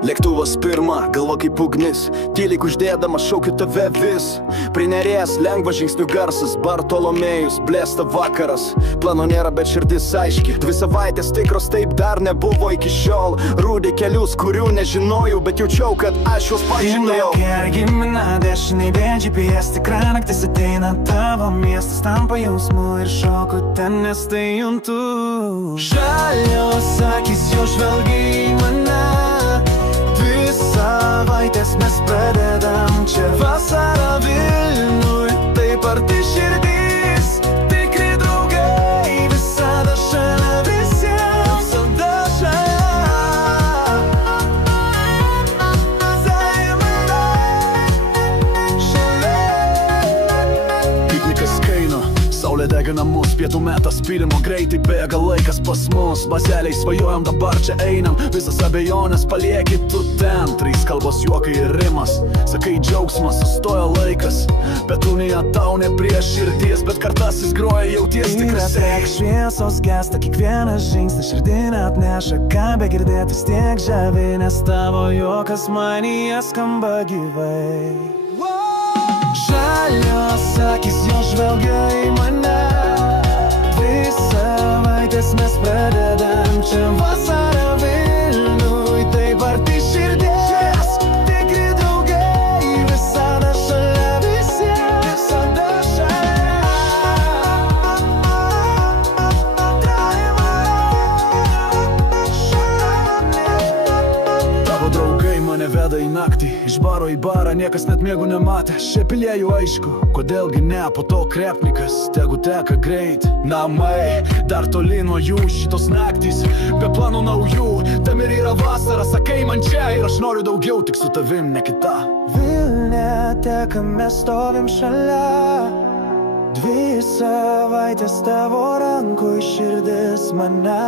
Lėktuvas pirma, galva kaip ugnis, tyliai uždėdamas šaukiu tave vis. Prie Neries lengva žingsnių garsas, Bartolomėjus, blėsta vakaras. Plano nėra, bet širdis aiški. 2 savaitės tikros taip dar nebuvo iki šiol. Rūdė kelius, kurių nežinojau, bet jaučiau, kad aš juos pažinojau. Gerai gimina, dešiniai be GPS, tikra naktis ateina, tavo miestas tampa jausmu ir šoku ten, nes tai juntu. Žalios akys jau žvelgia į mane, 2 savaitės mes pradedam čia. Vasarą Vilniuj, taip arti širdis, tikri draugai, visada šalia visiems, visada šalia. Piknikas Kaino, saulė dega namus, pietų metas pylimo, greitai bėga laikas pas mus. Bazeliai svajojam, dabar čia einam, visas abejonės paliekit tu ten. 3 kalbos, juokai ir rimas, sakai džiaugsmas, sustojo laikas. Petūnija tau ne prieš širdies, bet kartasis groja, jauties tikras. Šviesos gesta, kiekvienas žingsnis širdinę atneša, ką begirdėt vis tiek žavi, nes tavo juokas manyje skamba gyvai. Žalios akys jau žvelgia į mane, 2 savaitės mes pradedam čia. Vasarą Vilniuj, taip arti širdies, tikri draugai, visada šalia visiems, visada šalia. Tavo draugai mane veda į naktį, iš baro į barą, niekas net miegų nematė. Šepilėjų aišku, kodėlgi ne, po to krepnikas, tegu teka greit. Namai, dar toli nuo jų šitos naktys, be planų naujų, tam ir yra vasara, sakai man čia ir aš noriu daugiau, tik su tavim, ne kita. Vilnia teka, mes stovim šalia, 2 savaitės tavo rankoj širdis mane.